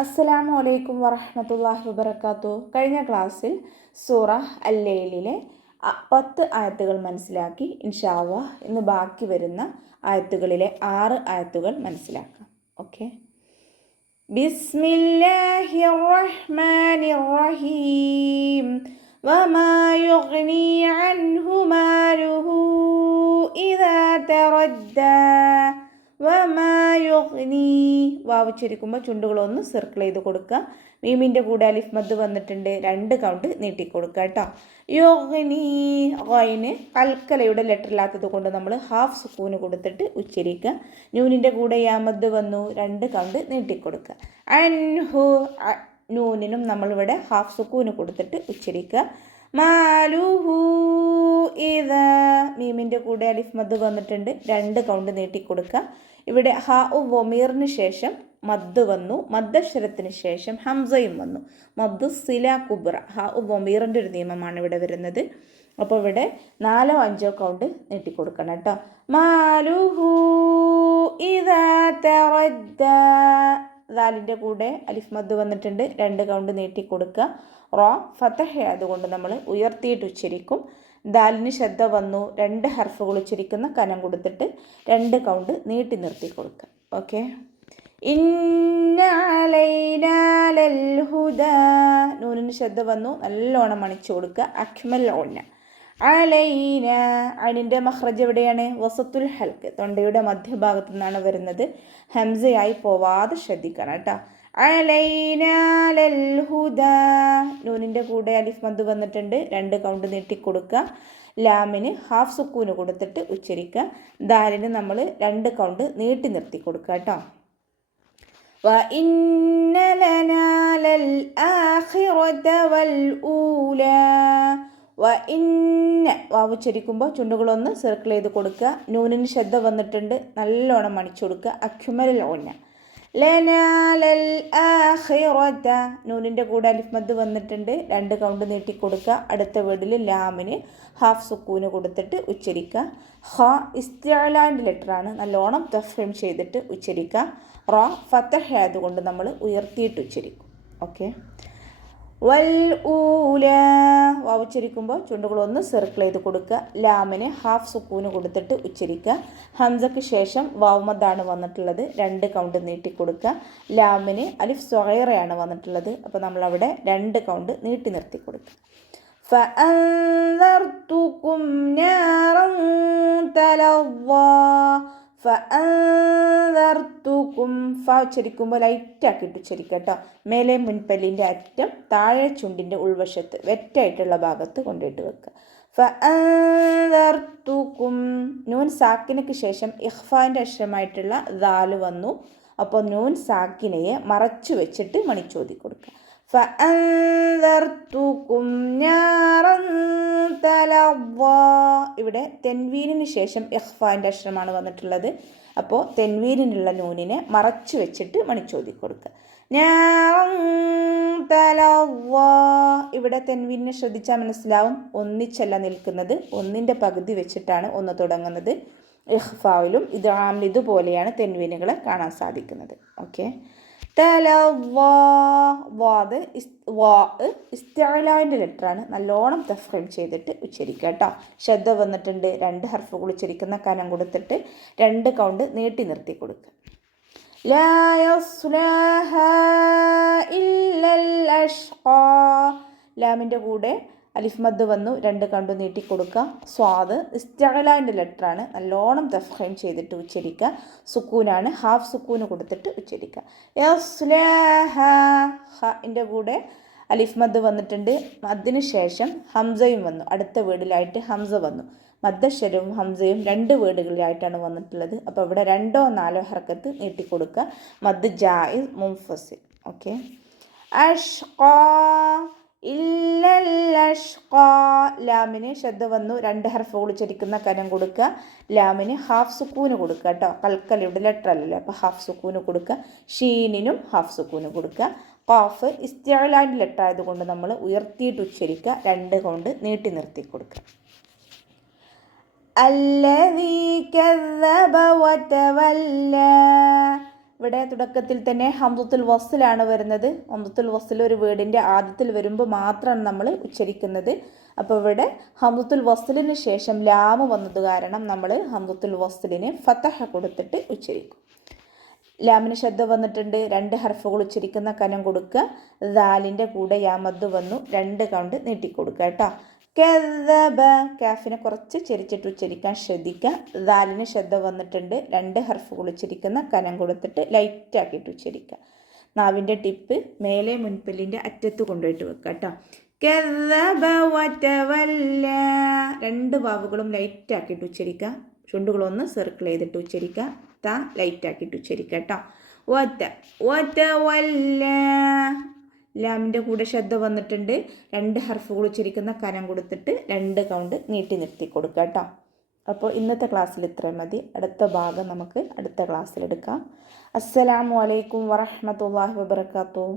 അസ്സലാമു അലൈക്കും വറഹ്മത്തുള്ളാഹി വബറകാതുഹു. കഴിഞ്ഞ ക്ലാസ്സിൽ സൂറ അൽ-ലൈലിലെ 10 ആയത്തുകൾ മനസ്സിലാക്കി. ഇൻഷാ അല്ലാഹ് ഇന്ന് ബാക്കി വരുന്ന ആയത്തുകളിലെ 6 ആയത്തുകൾ മനസ്സിലാക്കാം. ഓക്കെ. ബിസ്മില്ലാഹിർ റഹ്മാനിർ റഹീം. വമാ യുഗ്നി അൻഹു മാലുഹു ഇദാ തറദ്ദാ വമായുഗ്നി. വാവിച്ചിരിക്കുമ്പോൾ ചുണ്ടുകളൊന്ന് സർക്കിൾ ചെയ്ത് കൊടുക്കുക. മീമിൻ്റെ കൂടെ അലിഫ് മദ് വന്നിട്ടുണ്ട്, 2 കൗണ്ട് നീട്ടിക്കൊടുക്കുക കേട്ടോ. യുഗ്നി ഗൈന് കൽക്കലയുടെ ലെറ്റർ ഇല്ലാത്തത് കൊണ്ട് നമ്മൾ ഹാഫ് സുക്കൂന് കൊടുത്തിട്ട് ഉച്ചരിക്കുക. നൂനിൻ്റെ കൂടെ യാ മദ് വന്നു, 2 കൗണ്ട് നീട്ടിക്കൊടുക്കുക. അൻഹു നൂനിനും നമ്മളിവിടെ ഹാഫ് സുക്കൂന് കൊടുത്തിട്ട് ഉച്ചരിക്കുക. മാലുഹു ഇദാ മീമിൻ്റെ കൂടെ അലിഫ് മദ് വന്നിട്ടുണ്ട്, 2 കൗണ്ട് നീട്ടിക്കൊടുക്കുക. ഇവിടെ ഹ ഉ വമീറിന് ശേഷം മദ് വന്നു, മദ്ദക്ഷരത്തിന് ശേഷം ഹംസയും വന്നു. മദ് സില കുബ്ര ഹ ഉ വമീറിൻ്റെ ഒരു നിയമമാണ് ഇവിടെ വരുന്നത്. അപ്പോൾ ഇവിടെ 4-5 കൗണ്ട് നീട്ടിക്കൊടുക്കണം കേട്ടോ. മാലുഹു ഇദാ തറദ്ദാ ദാലിൻ്റെ കൂടെ അലിഫ് മദ് വന്നിട്ടുണ്ട്, 2 കൗണ്ട് നീട്ടിക്കൊടുക്കുക. റോ ഫതഹ അതുകൊണ്ട് നമ്മൾ ഉയർത്തിയിട്ട് ഉച്ചരിക്കും. ദാലിന് ശ്രദ്ധ വന്നു, 2 ഹർഫുകൾ ഉച്ചരിക്കുന്ന കനം കൊടുത്തിട്ട് 2 കൗണ്ട് നീട്ടി നിർത്തി കൊടുക്കുക. ഓക്കെ. ഇന്ന അലൈനാ ലൽ ഹുദാ നൂനിന് ശ്രദ്ധ വന്നു, നല്ലോണം മണിച്ചു കൊടുക്കുക. അക്മൽ ഉന്ന അലൈന അനിൻ്റെ മഖ്റജ് എവിടെയാണ്? വസത്തുൽ ഹൽക്ക്, തൊണ്ടയുടെ മധ്യഭാഗത്തു നിന്നാണ് വരുന്നത്. ഹംസയായി പോവാതെ ശ്രദ്ധിക്കണം കേട്ടോ. അലൈനാ ലൽ ഹുദാ നൂനിൻ്റെ കൂടെ അലിഫ് മദ് വന്നിട്ടുണ്ട്, 2 കൗണ്ട് നീട്ടിക്കൊടുക്കുക. ലാമിന് ഹാഫ് സുക്കൂന് കൊടുത്തിട്ട് ഉച്ചരിക്കുക. ദാലിന് നമ്മൾ 2 കൗണ്ട് നീട്ടി നിർത്തി കൊടുക്കുക കേട്ടോ. വ ഇന്ന ലനാ ലൽ ആഖിറത വൽ ഊലാ വ ഇന്ന വാവുച്ചരിക്കുമ്പോൾ ചുണ്ടുകളൊന്ന് സർക്കിൾ ചെയ്ത് കൊടുക്കുക. നൂനിന് ശ്രദ്ധ വന്നിട്ടുണ്ട്, നല്ലോണം മണിച്ചു കൊടുക്കുക. അക്മൽ ഉന്ന ലനാലൽ ആഖിറത നൂനിൻ്റെ കൂടെ അലിഫ് മദ് വന്നിട്ടുണ്ട്, 2 കൗണ്ട് നീട്ടിക്കൊടുക്കുക. അടുത്ത വേർഡിൽ ലാമിന് ഹാഫ് സുക്കൂന് കൊടുത്തിട്ട് ഉച്ചരിക്കുക. ഹ ഇസ്തിഅലാൻ്റെ ലെറ്ററാണ്, നല്ലോണം തഫ്ഹീം ചെയ്തിട്ട് ഉച്ചരിക്കുക. റ ഫതഹ ആയതുകൊണ്ട് നമ്മൾ ഉയർത്തിയിട്ട് ഉച്ചരിക്കും. ഓക്കെ. വൽ ഊല വാവുച്ചരിക്കുമ്പോൾ ചുണ്ടുകളൊന്ന് സർക്കിൾ ചെയ്ത് കൊടുക്കുക. ലാമിന് ഹാഫ് സുക്കൂന് കൊടുത്തിട്ട് ഉച്ചരിക്കുക. ഹംസക്ക് ശേഷം വാവുമദ്ദാണ് വന്നിട്ടുള്ളത്, 2 കൗണ്ട് നീട്ടിക്കൊടുക്കുക. ലാമിന് അലിഫ് സ്വഗൈറയാണ് വന്നിട്ടുള്ളത്, അപ്പോൾ നമ്മളവിടെ 2 കൗണ്ട് നീട്ടി നിർത്തി കൊടുക്കുക. ഫഅൻദർതുകും നാറൻ തലവ്വാ ഫഅൻദർതുകും ഫ ഉച്ചരിക്കുമ്പോൾ ലൈറ്റാക്കിയിട്ട് ഉച്ചരിക്കുക കേട്ടോ. മേലെ മുൻപല്ലിൻ്റെ അറ്റം താഴെ ചുണ്ടിൻ്റെ ഉൾവശത്ത് വെറ്റായിട്ടുള്ള ഭാഗത്ത് കൊണ്ടിട്ട് വെക്കുക. ഫഅൻദർതുകും നൂൻ സാക്കിനക്ക് ശേഷം ഇഖ്ഫാൻ്റെ അക്ഷരമായിട്ടുള്ള ദാല് വന്നു, അപ്പോൾ നൂൻ സാക്കിനയെ മറച്ചു വെച്ചിട്ട് മണിച്ചോതി കൊടുക്കുക. ഫഅൻദർതുകും നാറൻ തലവ്വാ ഇവിടെ തെൻവീനിന് ശേഷം ഇഖ്ഫാൻ്റെ അക്ഷരമാണ് വന്നിട്ടുള്ളത്, അപ്പോൾ തെൻവീനിനുള്ള നൂനിനെ മറച്ചു വെച്ചിട്ട് മണിച്ചോതി കൊടുക്കുക. നാറൻ തലവ്വാ ഇവിടെ തെൻവീനിനെ ശ്രദ്ധിച്ചാൽ മനസ്സിലാവും, ഒന്നിച്ചല്ല നിൽക്കുന്നത്, ഒന്നിൻ്റെ പകുതി വെച്ചിട്ടാണ് ഒന്ന് തുടങ്ങുന്നത്. ഇഖ്ഫാവിലും ഇദ്ഗാമിലും ഇതുപോലെയാണ് തെൻവീനുകളെ കാണാൻ സാധിക്കുന്നത്. ഓക്കെ. തലവ്വാ വാദ് ഇസ്തിഅലാൻ്റെ ലെറ്ററാണ്, നല്ലോണം തഫ്ഹീം ചെയ്തിട്ട് ഉച്ചരിക്കുക കേട്ടോ. ശ്രദ്ധ വന്നിട്ടുണ്ട്, 2 ഹർഫുകൾ ഉച്ചരിക്കുന്ന കനം കൊടുത്തിട്ട് 2 കൗണ്ട് നീട്ടി നിർത്തി കൊടുക്കുക. ലാ യസ്ലാഹാ ഇല്ലൽ അഷ്ഖാ ലാമിൻ്റെ കൂടെ അലിഫ് മദ് വന്നു, 2 കൗണ്ട് നീട്ടിക്കൊടുക്കുക. സ്വാദ് ഇസ്തിഅലാൻ്റെ ലെറ്ററാണ്, നല്ലോണം തഫ്ഹീം ചെയ്തിട്ട് ഉച്ചരിക്കുക. സുക്കൂനാണ്, ഹാഫ് സുക്കൂന് കൊടുത്തിട്ട് ഉച്ചരിക്കുക. യസ്ലാഹ ൻ്റെ കൂടെ അലിഫ് മദ് വന്നിട്ടുണ്ട്, മദ്ദിന് ശേഷം ഹംസയും വന്നു. അടുത്ത വേർഡിലായിട്ട് ഹംസ വന്നു. മദ്ദക്ഷരവും ഹംസയും 2 വേർഡുകളിലായിട്ടാണ് വന്നിട്ടുള്ളത്, അപ്പോൾ ഇവിടെ 2-4 ഹർക്കത്ത് നീട്ടിക്കൊടുക്കുക. മദ് ജായിസ് മുൻഫസിൽ. ഓക്കെ. അഷ്ഖാ ഇല്ലൽ അഷ്ഖാ ലാമിന് ശ്രദ്ധ വന്നു, 2 ഹർഫുകൾ ഉച്ചരിക്കുന്ന കനം കൊടുക്കുക. ലാമിന് ഹാഫ് സുക്കൂന് കൊടുക്കുക കേട്ടോ. കൽക്കലയുടെ ലെറ്റർ അല്ലല്ലോ, അപ്പോൾ ഹാഫ് സുക്കൂന് കൊടുക്കുക. ഷീനിനും ഹാഫ് സുക്കൂന് കൊടുക്കുക. ഖാഫ് ഇസ്തിഅലാൻ്റെ ലെറ്റർ ആയതുകൊണ്ട് നമ്മൾ ഉയർത്തിയിട്ട് ഉച്ചരിക്കുക, 2 കൗണ്ട് നീട്ടി നിർത്തി കൊടുക്കുക. അല്ലദീ കദ്ദബ വതവല്ല ഇവിടെ തുടക്കത്തിൽ തന്നെ ഹംസത്തുൽ വസ്ലാണ് വരുന്നത്. ഹംസത്തുൽ വസ്ൽ ഒരു വേർഡിൻ്റെ ആദ്യത്തിൽ വരുമ്പോൾ മാത്രമാണ് നമ്മൾ ഉച്ചരിക്കുന്നത്. അപ്പോൾ ഇവിടെ ഹംസത്തുൽ വസ്ലിന് ശേഷം ലാമ് വന്നത് കാരണം നമ്മൾ ഹംസത്തുൽ വസ്ലിന് ഫതഹ കൊടുത്തിട്ട് ഉച്ചരിക്കും. ലാമിന് ശബ്ദം വന്നിട്ടുണ്ട്, 2 ഹർഫുകൾ ഉച്ചരിക്കുന്ന കനം കൊടുക്കുക. ദാലിൻ്റെ കൂടെ യാമദ് വന്നു, 2 കൗണ്ട് നീട്ടിക്കൊടുക്കുക കേട്ടോ. കദബ, കാഫിനെ കുറച്ച് ചെരിച്ചിട്ട് ഉച്ചരിക്കാൻ ശ്രദ്ധിക്കുക. ദാലിന് ശബ്ദം വന്നിട്ടുണ്ട്, 2 ഹർഫുകൾ ഉച്ചരിക്കുന്ന കനം കൊടുത്തിട്ട് ലൈറ്റാക്കിയിട്ട് ഉച്ചരിക്കുക. നാവിൻ്റെ ടിപ്പ് മേലെ മുൻപല്ലിൻ്റെ അറ്റത്ത് കൊണ്ടുപോയിട്ട് വെക്കുക കേട്ടോ. കദബ വതവല്ല, 2 വാവുകളും ലൈറ്റാക്കിയിട്ട് ഉച്ചരിക്കുക. ചുണ്ടുകളൊന്ന് സർക്കിൾ ചെയ്തിട്ട് ഉച്ചരിക്കുക. ത ലൈറ്റാക്കിയിട്ട് ഉച്ചരിക്കുക കേട്ടോ. വതവല്ല, ലാമിൻ്റെ കൂടെ ശബ്ദം വന്നിട്ടുണ്ട്, 2 ഹർഫുകൾ ഉച്ചരിക്കുന്ന കനം കൊടുത്തിട്ട് 2 കൗണ്ട് നീട്ടി നിർത്തി കൊടുക്കുക കേട്ടോ. അപ്പോൾ ഇന്നത്തെ ക്ലാസ്സിൽ ഇത്രയും മതി. അടുത്ത ഭാഗം നമുക്ക് അടുത്ത ക്ലാസ്സിലെടുക്കാം. അസ്സലാമു അലൈക്കും വറഹ്മത്തുള്ളാഹി വബറകാതുഹു.